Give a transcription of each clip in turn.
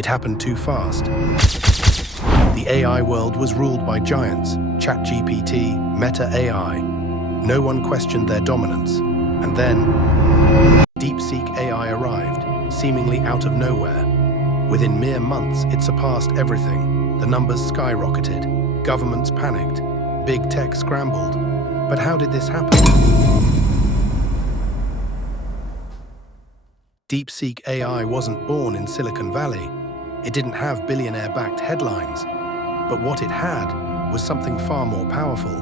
It happened too fast. The AI world was ruled by giants, ChatGPT, Meta AI. No one questioned their dominance. And then, DeepSeek AI arrived, seemingly out of nowhere. Within mere months, it surpassed everything. The numbers skyrocketed. Governments panicked. Big tech scrambled. But how did this happen? DeepSeek AI wasn't born in Silicon Valley. It didn't have billionaire-backed headlines. But what it had was something far more powerful,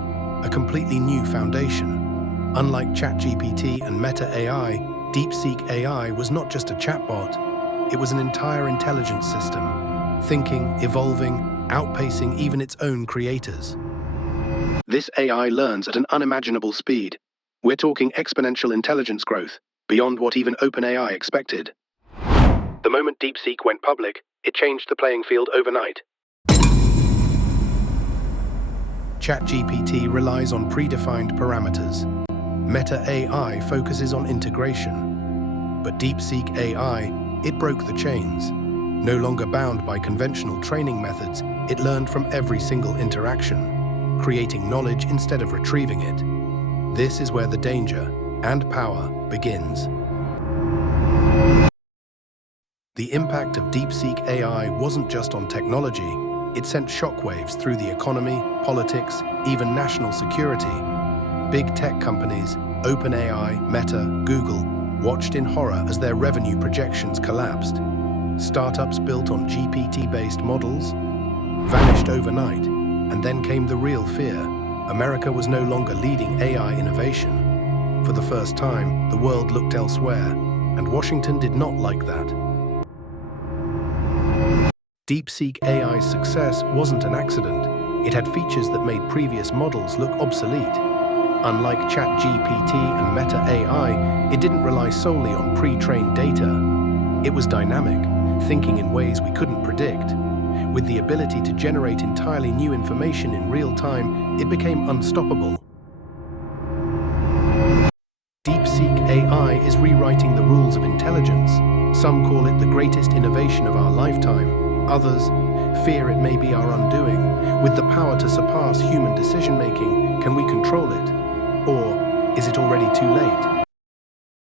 a completely new foundation. Unlike ChatGPT and Meta AI, DeepSeek AI was not just a chatbot. It was an entire intelligence system, thinking, evolving, outpacing even its own creators. This AI learns at an unimaginable speed. We're talking exponential intelligence growth, beyond what even OpenAI expected. The moment DeepSeek went public, it changed the playing field overnight. ChatGPT relies on predefined parameters. Meta AI focuses on integration. But DeepSeek AI, it broke the chains. No longer bound by conventional training methods, it learned from every single interaction, creating knowledge instead of retrieving it. This is where the danger and power begins. The impact of DeepSeek AI wasn't just on technology. It sent shockwaves through the economy, politics, even national security. Big tech companies, OpenAI, Meta, Google, watched in horror as their revenue projections collapsed. Startups built on GPT-based models vanished overnight, and then came the real fear. America was no longer leading AI innovation. For the first time, the world looked elsewhere, and Washington did not like that. DeepSeek AI's success wasn't an accident. It had features that made previous models look obsolete. Unlike ChatGPT and Meta AI, it didn't rely solely on pre-trained data. It was dynamic, thinking in ways we couldn't predict. With the ability to generate entirely new information in real time, it became unstoppable. DeepSeek AI is rewriting the rules of intelligence. Some call it the greatest innovation of our lifetime. Others fear it may be our undoing. With the power to surpass human decision-making, can we control it? Or is it already too late?